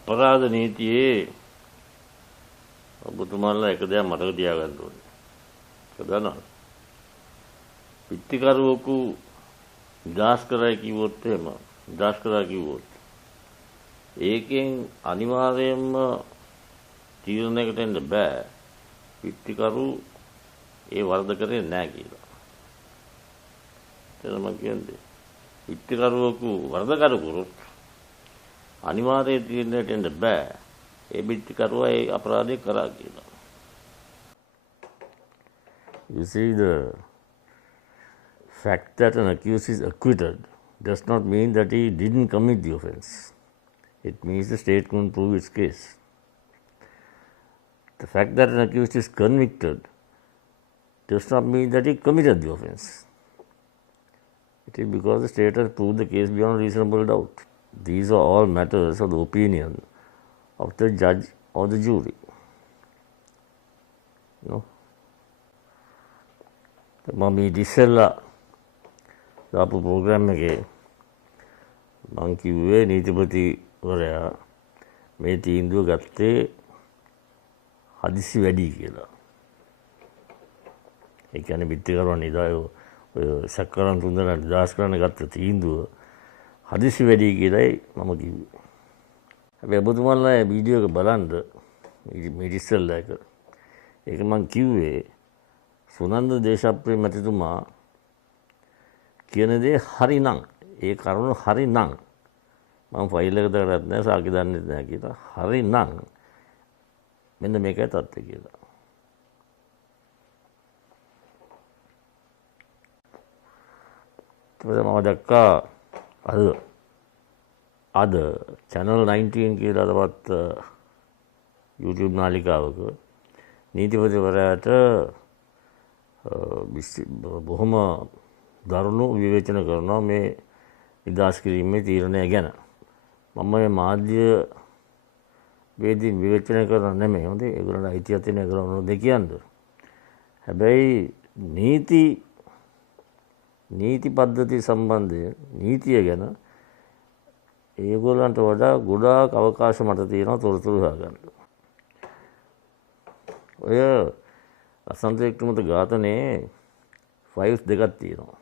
අපරාධ නීතියේ ඔබතුමාලා එක දෙයක් මතක තියාගන්න ඕනේ. ඒක දන්නවද? පිටිකරුවෙකු නිදහස් කරයි කිව්වොත් එහෙම නිදහස් කරා කිව්වොත් ඒකෙන් අනිවාර්යයෙන්ම තීරණයකට එන්න බෑ. පිටිකරු ඒ වරද කරේ නැහැ කියලා. එතන මම කියන්නේ පිටිකරුවෙකු වරද කරුවොත් අනිවාර්යයෙන් තීරණයට එන්න බෑ. ඒ පිටිකරුවා ඒ අපරාධය කරා කියලා. You see, the fact that an accused is acquitted does not mean that he didn't commit the offence. It means the state couldn't prove its case. The fact that an accused is convicted does not mean that he committed the offence. It is because the state has proved the case beyond reasonable doubt. These are all matters of the opinion of the judge or the jury. You know? මම ඉතිසෙල්ලා දාපු programme එකේ මං කිව්වේ නීතිපතිවරයා මේ තීන්දුව ගත්තේ හදිසි වැඩි කියලා. ඒ කියන්නේ පිටිකරුවන් නිදාය ඔය සැකකරන් තුන්දෙනා නිදහස් කරන්න ගත්ත තීන්දුව හදිසි වැඩි කියලායි මම කිව්වේ. හැබැයි ඔබතුමාලා මේ වීඩියෝ එක බලන්න මේ ඉතිසෙල්ලා එක. ඒක මං කිව්වේ සුනන්ද දේශප්‍රිය මැතිතුමා කියන දේ හරිනම් ඒ කරුණ හරිනම් මම ෆයිල් එක දාගන්නත් නැහැ සාකි දන්නෙත් නැහැ කියලා හරිනම් මෙන්න මේකයි තත්ත්වය කියලා. මම දැක්කා අද channel 19 කියලා තවත් YouTube නාලිකාවක නීතිපතිවරයාට බොහොම දරුණු විවේචන කරනවා මේ නිදහස් කිරීමේ තීරණය ගැන. මම මේ මාධ්‍ය වේදින් විවේචනය කරන නෙමෙයි. හොඳේ ඒගොල්ලන්ට අයිතියක් තියෙන ඒගොල්ලෝ දෙකියන්ද. හැබැයි නීති පද්ධති සම්බන්ධයෙන් නීතිය ගැන ඒගොල්ලන්ට වඩා ගොඩාක් අවකාශ මට තියෙනවා තොරතුරු හොයාගන්න. ඔය අසන්ත වික්‍රමත ඝාතනයේ ෆයිල්ස් දෙකක් තියෙනවා.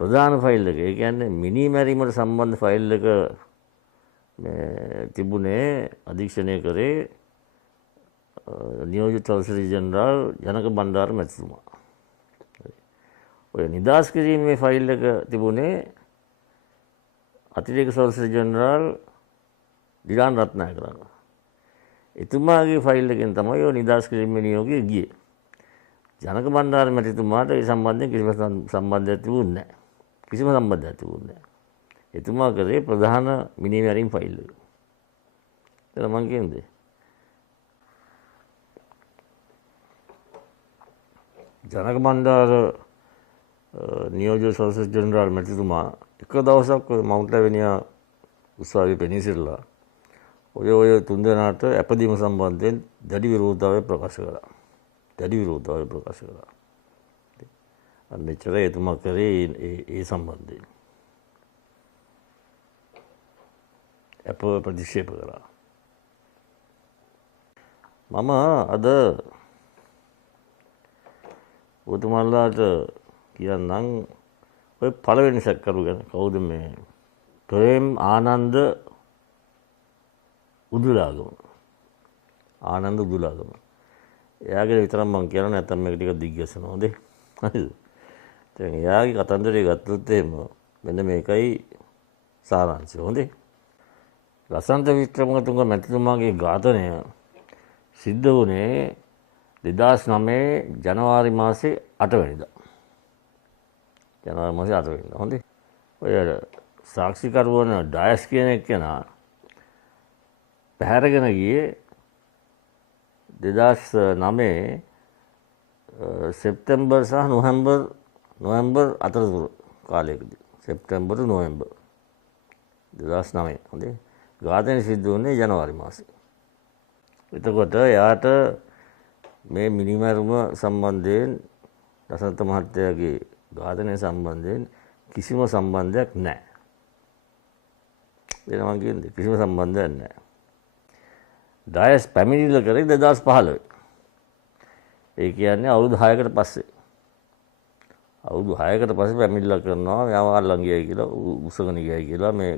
ප්‍රධාන ෆයිල් එක, ඒ කියන්නේ මිනි මැරීමට සම්බන්ධ ෆයිල් එක තිබුණේ අධීක්ෂණය කරේ නියෝජිත සොලිසිටර් ජෙනරාල් ජනක බණ්ඩාර මැතිතුමා. ඔය නිදහස් කිරීමේ ෆයිල් එක තිබුණේ අතිරේක සොලිසිටර් ජෙනරාල් ඩිලාන් රත්නායකරන්. එතුමාගේ ෆයිල් එකෙන් තමයි ඔය නිදහස් කිරීමේ නියෝගය ගියේ. ජනක බණ්ඩාර මැතිතුමාට ඒ සම්බන්ධයෙන් කිසිම සම්බන්ධයක් තිබුණේ නැහැ. කිසිම සම්බන්ධයක් තිබුණේ නැහැ. එතුමා කරේ ප්‍රධාන මිනි මැරීම් ෆයිල් එක. එතන මං කියන්නේ ජනක බණ්ඩාර නියෝජ්‍ය සොලිසිටර් ජෙනරාල් මැතිතුමා එක දවසක් මවුන්ට් ඇවිනියා උත්සවයේ පෙනී සිටලා ඔය තුන්දෙනාට අපදීම සම්බන්ධයෙන් දැඩි විරෝධතාවය ප්‍රකාශ කළා. අන්න එච්චරයි එතුමා කරේ ඒ සම්බන්ධයෙන්. අප ප්‍රතික්ෂේප කළා. මම අද ඔබතුමාලාට කියන්නම් ඔය පළවෙනි සැකකරු ගැන. කවුද මේ? ප්‍රේම් ආනන්ද උදුලාගම. ආනන්ද උදුලාගම. එයාගේ විතරක් මම කියනවා, නැත්නම් මේක ටික දිග්ගැසෙනවා. හොඳේ. හරිද? දැන් එයාගේ කතන්දරය ගත්තොත් එහෙම මෙන්න මේකයි සාරාංශය. හොඳේ. ලසන්ත වික්‍රමතුංග මැතිතුමාගේ ඝාතනය සිද්ධ වුණේ 2009 ජනවාරි මාසේ 8 වෙනිදා. හොඳේ. ඔය සාක්ෂිකරුවන ඩයස් කියන එක්කෙනා පැහැරගෙන ගියේ 2009 සෙප්තැම්බර් සහ නොවැම්බර් අතරතුර කාලයකදී. සෙප්තැම්බර් නොවැම්බර් 2009. හොඳේ. ඝාතනය සිද්ධ වුණේ ජනවාරි මාසේ. එතකොට එයාට මේ මිනිමැරුම සම්බන්ධයෙන් ලසන්ත මහත්තයාගේ ඝාතනය සම්බන්ධයෙන් කිසිම සම්බන්ධයක් නැහැ. ඒක මම කියන්නේ කිසිම සම්බන්ධයක් නැහැ. ඩයස් පැමිණිල්ල කරේ 2015. ඒ කියන්නේ අවුරුදු 6කට පස්සේ. අවුරුදු 6කට පස්සේ පැමිණිල්ල කරනවා මෙයාව අල්ලන් ගියයි කියලා උසගෙන ගියයි කියලා මේ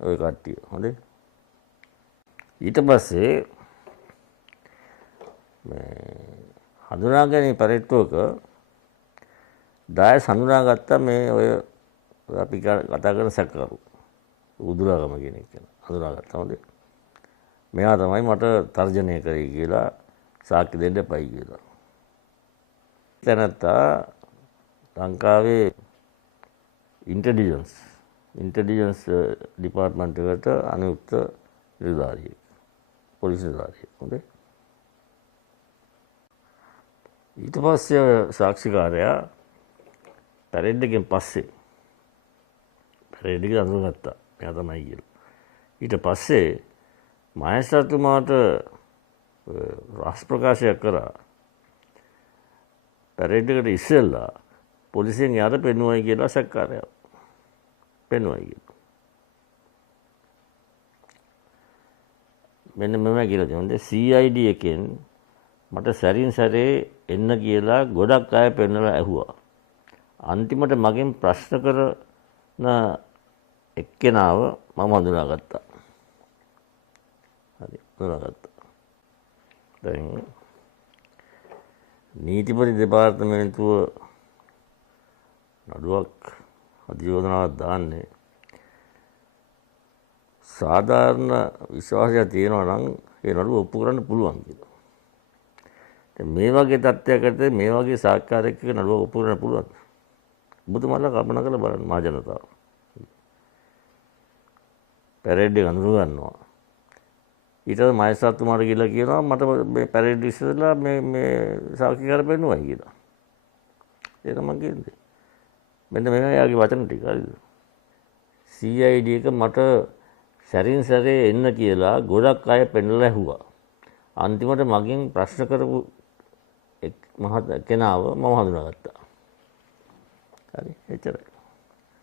ඔය කට්ටිය. හොඳේ. ඊට පස්සේ මේ හඳුනාගැනීමේ පරිට්ටුවක ඩයස් හඳුනාගත්තා මේ ඔය අපි කතා කරන සැකකරු උදුරාගම කියන එක හඳුනාගත්තා. හොඳේ. මෙයා තමයි මට තර්ජනය කරේ කියලා සාක්ෂි දෙන්න එපයි කියලා. තැනත්තා ලංකාවේ ඉන්ටෙලිජන්ස් ඩිපාර්ට්මන්ට් එකට අනුයුක්ත නිලධාරියෙක්. පොලිස් නිලධාරියෙක්. හොඳේ. ඊට පස්සේ සාක්ෂිකාරයා පැරේඩ් එකෙන් පස්සේ පැරේඩ් එක අඳුරගත්තා. මෙයා තමයි කියලා. ඊට පස්සේ මහේස්ත්‍රාත්තුමාට රහස් ප්‍රකාශයක් කරා පැරේඩ් එකට ඉස්සෙල්ලා පොලිසියෙන් යාට පෙන්නුවයි කියලා සැකකාරයා පෙන්නුවයි කියලා. මෙන්න මෙම කියලා තියෙනවා. CID එකෙන් මට සැරින් සැරේ එන්න කියලා ගොඩක් අය පෙන්නලා ඇහුවා. අන්තිමට මගෙන් ප්‍රශ්න කරන එක්කෙනාව මම හඳුනාගත්තා. හරි හඳුනාගත්තා. දැන් නීතිපති දෙපාර්තමේන්තුව නඩුවක් අධියෝධනාවක් දාන්නේ සාධාරණ විශ්වාසයක් තියෙනවා නම් ඒ නඩුව ඔප්පු කරන්න පුළුවන් කියලා. දැන් මේ වගේ තත්ත්වයකට මේ වගේ සාක්ෂාත්කාරයක නඩුව ඔප්පු කරන්න පුළුවන්. ඔබතුමාලා කල්පනා කරලා බලන්න මහ ජනතාව. පැරේඩ් එක අඳුර ගන්නවා. ඊට පස්සේ මහේස්ත්‍රාත්තුමාට කියලා කියනවා මට මේ පැරේඩ් ඉස්සෙල්ලා මේ සාක්ෂිකාර පෙන්නුවයි කියලා. ඒක මම කියන්නේ. මෙන්න මේ යාගේ වචන ටික හරිද? CID එක මට සැරින් සැරේ එන්න කියලා ගොඩක් අය පෙන්නලා ඇහුවා. අන්තිමට මගෙන් ප්‍රශ්න කරපු කෙනාව මම හඳුනාගත්තා. හරි එච්චරයි.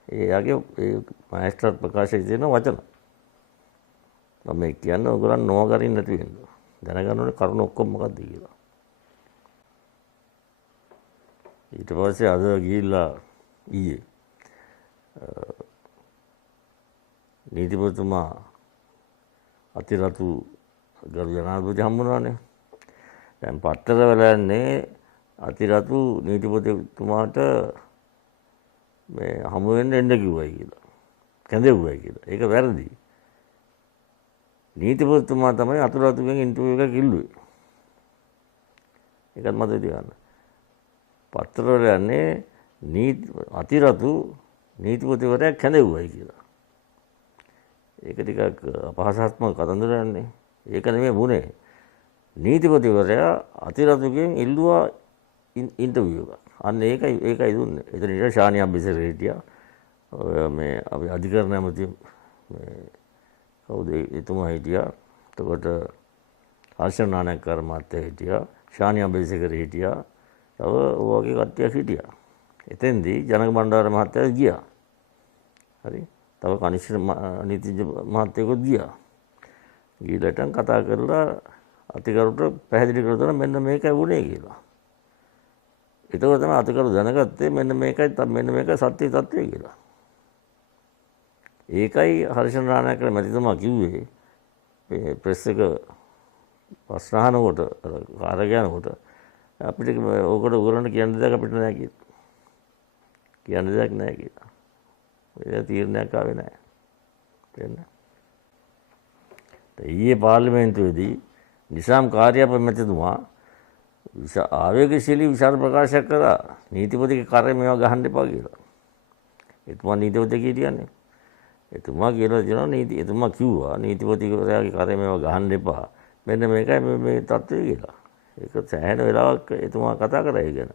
ඒ යාගේ ඒ මහේස්ත්‍රාත් ප්‍රකාශයේ තියෙන වචන. මම කියන්නේ ඔයගොල්ලන් නොවගරින් නැති වෙන්න. දැනගන්න ඕනේ කරුණ ඔක්කොම මොකක්ද කියලා. ඊට පස්සේ අද ගිහිල්ලා ඊයේ නීතිපතිතුමා අතිරතු ගරු ජනාධිපති හම්බුනානේ. දැන් පත්තර වල යන්නේ අතිරතු නීතිපතිතුමාට මේ හමු වෙන්න එන්න කිව්වයි කියලා. කැඳෙව්වයි කියලා. ඒක වැරදි. නීතිපතිතුමා තමයි අතිරතුගෙන් ඉන්ටර්විව් එකක් ඉල්ලුවේ. ඒකත් මතක තියාගන්න. පත්තර වල යන්නේ අතිරතු නීතිපතිවරයා කැඳෙව්වයි කියලා. ඒක ටිකක් අපහාසාත්මක කතන්දර යන්නේ. ඒක නෙමෙයි වුණේ. නීතිපතිවරයා අතිරතුගෙන් ඉල්ලුවා ඉන්ටර්විව් එකක්. අන්න ඒකයි දුන්නේ. එතන ඉන්න ශානි අබ්බිසර හිටියා. මේ අපි අධිකරණ ඇමති මේ කවුද එතුමා හිටියා. එතකොට ආශ්‍රම නායකකර මහත්තයා හිටියා. ශානි අබ්බිසර හිටියා. තව ඔයගේ කට්ටියක් හිටියා. එතෙන්දී ජනක බණ්ඩාර මහත්තයා ගියා. හරි. තව කනිෂ්ඨ නීතිඥ මහත්තයෙකුත් ගියා. ගිහලටන් කතා කරලා අතිකරුට පැහැදිලි කරලා දුන්නා මෙන්න මේකයි වුණේ කියලා. ඒතකොට තමයි අතිකරු දැනගත්තේ මෙන්න මේකයි සත්‍ය තත්ත්වය කියලා. ඒකයි හර්ෂණ රානායක මැතිතුමා කිව්වේ මේ ප්‍රෙස් එක ප්‍රශ්න අහනකොට කාර්යයනකොට අපිට ඕකට උගලන්න කියන්න දෙයක් අපිට නැහැ කියලා. කියන්න දෙයක් නැහැ කියලා. ඒක තීරණයක් ආවේ නැහැ. තේරෙනවද? ඊයේ පාර්ලිමේන්තුවේදී නිසාම් කාර්යාප මැතිතුමා ආවේගශීලී විචාර ප්‍රකාශයක් කරා නීතිපතිගේ කරේ මේවා ගහන්න එපා කියලා. එතුමා නීතිපති කියන්නේ. එතුමා කියලා තියෙනවා එතුමා කිව්වා නීතිපතිවරයාගේ කරේ මේවා ගහන්න එපා. මෙන්න මේකයි මේ තත්ත්වය කියලා. ඒක සෑහෙන වෙලාවක් එතුමා කතා කරා ඒ ගැන.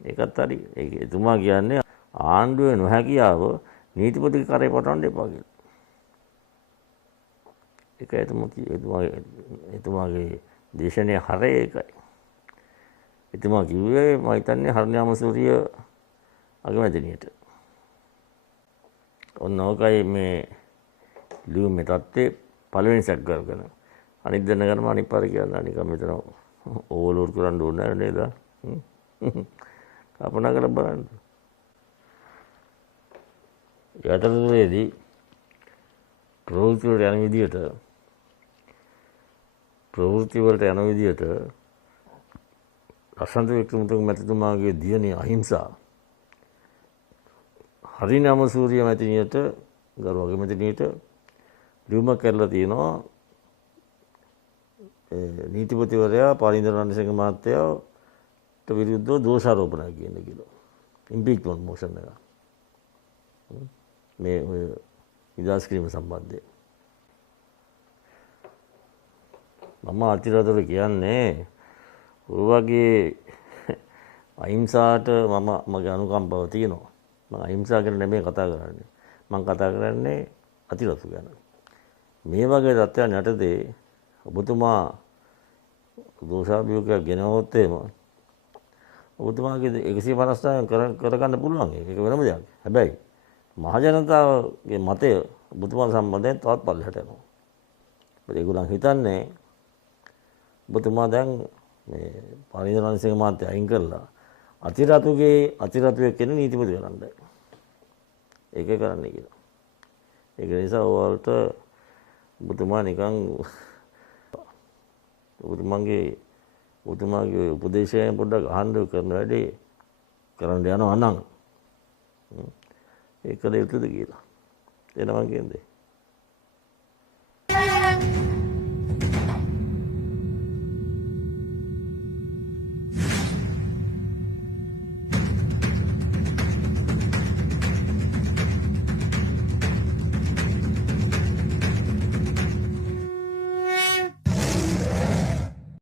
ඒකත් හරි. ඒක එතුමා කියන්නේ ආණ්ඩුවේ නොහැකියාව නීතිපතිගේ කරේ පටවන්න එපා කියලා. ඒක එතුමාගේ දේශනයේ හරය ඒකයි. එතුමා කිව්වේ මම හිතන්නේ හර්ණ්‍ය අමසූරිය අගමැතිනියට. ඔන්න ඕකයි මේ ලියුමේ තත්ත්වයේ පළවෙනි සැකකරු ගැන. අනිත් දෙන්න ගැනම අනිත් පාර කියන්න නිකන් මෙතන ඕවර්ලෝඩ් කරන්න ඕනේ නැහැ නේද? කල්පනා කරලා බලන්න. යතරතුරේදී ප්‍රවෘත්ති වලට යන විදියට ලසන්ත වික්‍රමතුංග මැතිතුමාගේ දියණිය අහිංසා හරිනම සූරිය මැතිණියට ගරු අගමැතිණියට ලියුමක් කරලා තියෙනවා නීතිපතිවරයා පාලින්ද රණසිංහ මහත්තයාට විරුද්ධව දෝෂාරෝපණය කියන කියලා. ඉම්පීච්මන්ට් මොෂන් එක. මේ නිදහස් කිරීම සම්බන්ධයෙන්. මම අතිරතර කියන්නේ ඔය වගේ අහිංසාට මගේ අනුකම්පාව තියෙනවා. මම අහිංසා ගැන නෙමෙයි කතා කරන්නේ. මම කතා කරන්නේ අතිරතු ගැන. මේ වගේ තත්ත්වයන් යටතේ ඔබතුමා දෝෂාභියෝගයක් ගෙනවොත් එහෙම ඔබතුමාගේ 159 කරගන්න පුළුවන්. ඒක වෙනම දෙයක්. හැබැයි මහජනතාවගේ මතය ඔබතුමා සම්බන්ධයෙන් තවත් පල්ලෙහාට යනවා. ඒගොල්ලන් හිතන්නේ ඔබතුමා දැන් මේ පාලින්ද රණසිංහ මහත්තයා අයින් කරලා අතිරතුවේ කියන නීතිපති කරන්නයි. ඒක කරන්නේ කියලා. ඒක නිසා ඔයාලට ඔබතුමා නිකන් ඔබතුමාගේ උපදේශයෙන් පොඩ්ඩක් අහන්න කරන වැඩේ කරන්න යනවා නම් ඒක කළ යුතුද කියලා. එනවා කියන්නේ.